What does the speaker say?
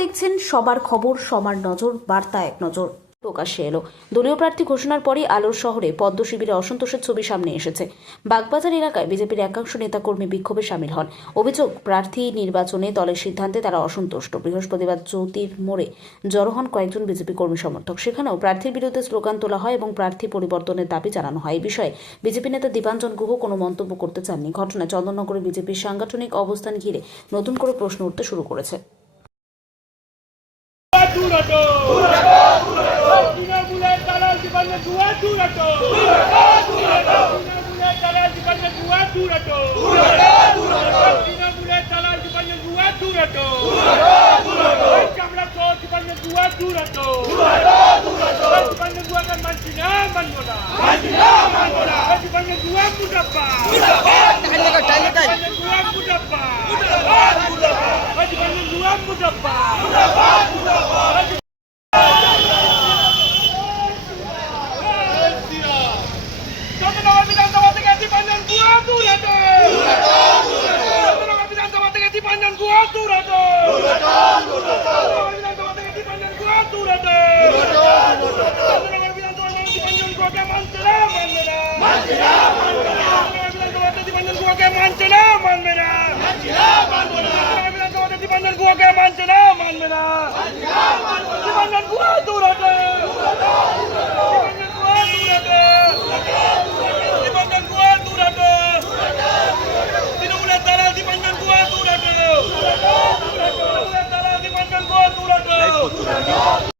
দেখছেন সবার খবর, সবার নজর, বার্তা এক নজর। প্রকাশ্যে এলো দলীয় প্রার্থী ঘোষণার পরই আলোর শহরে পদ্ম শিবিরে অসন্তোষের ছবি সামনে এসেছে। বাগবাজার এলাকায় বিজেপির একাংশ নেতাকর্মী বিক্ষোভে সামিল হন। অভিযোগ, প্রার্থী নির্বাচনে দলের সিদ্ধান্তে তারা অসন্তুষ্ট। বৃহস্পতিবার জ্যোতির মোড়ে জড়ো হন কয়েকজন বিজেপি কর্মী সমর্থক। সেখানেও প্রার্থীর বিরুদ্ধে স্লোগান তোলা হয় এবং প্রার্থী পরিবর্তনের দাবি জানানো হয়। এই বিষয়ে বিজেপি নেতা দীপাঞ্জন গুহ কোনো মন্তব্য করতে চাননি। ঘটনায় চন্দননগরে বিজেপির সাংগঠনিক অবস্থান ঘিরে নতুন করে প্রশ্ন উঠতে শুরু করেছে।